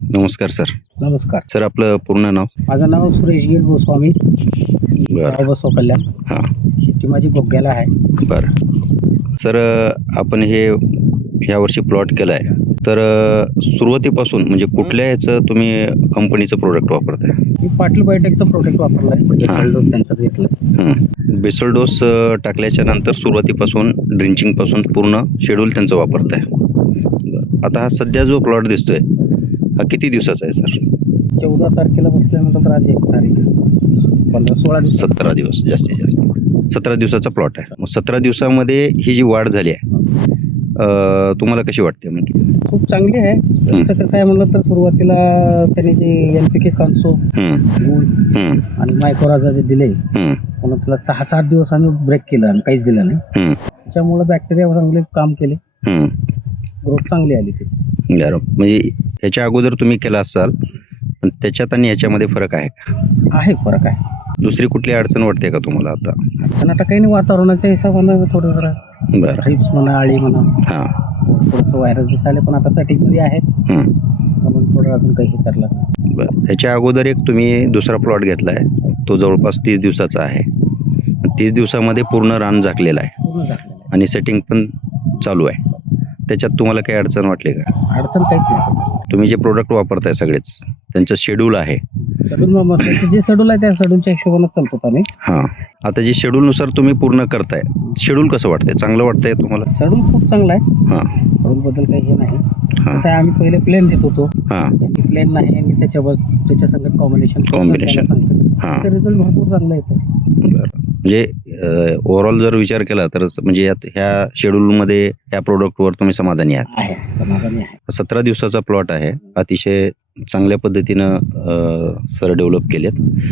नमस्कार सर. नमस्कार. सर आपलं पूर्ण नाव? माझं नाव सुरेश गिर गोस्वामी. बरं. बसव कल्याण. हां. शेती माझी गोग्याला आहे. बरं. सर आपण हे यावर्षी प्लॉट केला आहे तर सुरुवातीपासून म्हणजे कुठल्या ह्याचं तुम्ही कंपनीचं प्रोडक्ट वापरताय? मी पाटील बायोटेकचं प्रोडक्ट वापरलं आहे. डोस त्यांचाच घेतलं. बेसल डोस टाकल्याच्या नंतर सुरुवातीपासून ड्रिंचिंगपासून पूर्ण शेड्यूल त्यांचं वापरताय. आता हा सध्या जो प्लॉट दिसतोय हा किती दिवसाचा आहे सर? चौदा तारखेला बसल्यानंतर तर आज एक तारीख. पंधरा सोळा दिवस. सतरा दिवस जास्तीत जास्त. सतरा दिवसाचा प्लॉट आहे. मग सतरा दिवसामध्ये ही जी वाढ झाली आहे तुम्हाला कशी वाटते म्हणजे? खूप चांगली आहे. त्यांचं कसं आहे म्हणलं तर सुरुवातीला त्यांनी जे एन पी के कॉन्सो गुळ आणि मायकोराजा जे दिले म्हणून त्याला सहा सात दिवस आम्ही ब्रेक केलं आणि काहीच दिलं नाही. त्याच्यामुळे बॅक्टेरिया चांगले काम केले. ग्रोथ चांगली आली त्याची. म्हणजे ह्याच्या अगोदर तुम्ही केला असाल पण त्याच्यात आणि याच्यामध्ये फरक आहे का? आहे फरक आहे. दुसरी कुठली अडचण वाटते का तुम्हाला आता? अडचण आता काही नाही वातावरणाच्या हिशोबानं थोडं जरा बरं. हिप्स म्हणा आळी म्हणा हां. थोडंसं व्हायरस दिसायला पण आता सेटिंगमध्ये आहे हं. म्हणून थोडं अजून काही हे करलं नाही. बरं. ह्याच्या अगोदर एक तुम्ही दुसरा प्लॉट घेतला आहे तो जवळपास तीस दिवसाचा आहे. तीस दिवसामध्ये पूर्ण रान झाकलेलं आहे. पूर्ण झाकलेलं आहे. आणि सेटिंग पण चालू आहे. त्याच्यात तुम्हाला काही अडचण वाटली का? अडचण काहीच नाही. तुम्ही जे प्रोडक्ट वापरताय सगळेच त्यांचं शेड्यूल आहे. जे शेड्यूल आहे त्या शेड्यूलच्या हिशोबानं चालतो आम्ही. हां. आता जे शेड्यूलनुसार तुम्ही पूर्ण करताय शेड्यूल कसं वाटतंय? चांगलं वाटतंय तुम्हाला? शेड्यूल खूप चांगला आहे. हां. शेड्यूलबद्दल काही हे नाही. हां. कसं आहे आम्ही पहिले प्लेन देत होतो. हां. प्लेन नाही आणि त्याच्यावर त्याच्या संगत कॉम्बिनेशन Combination. हां. रिझल्ट भरपूर चांगला येतो बरं. म्हणजे ओव्हरऑल जर विचार केला तर म्हणजे यात ह्या शेड्यूलमध्ये ह्या प्रोडक्टवर तुम्ही समाधानी आहात? आहे समाधानी आहे. सतरा दिवसाचा प्लॉट आहे. अतिशय चांगल्या पद्धतीनं सर डेव्हलप केलेत.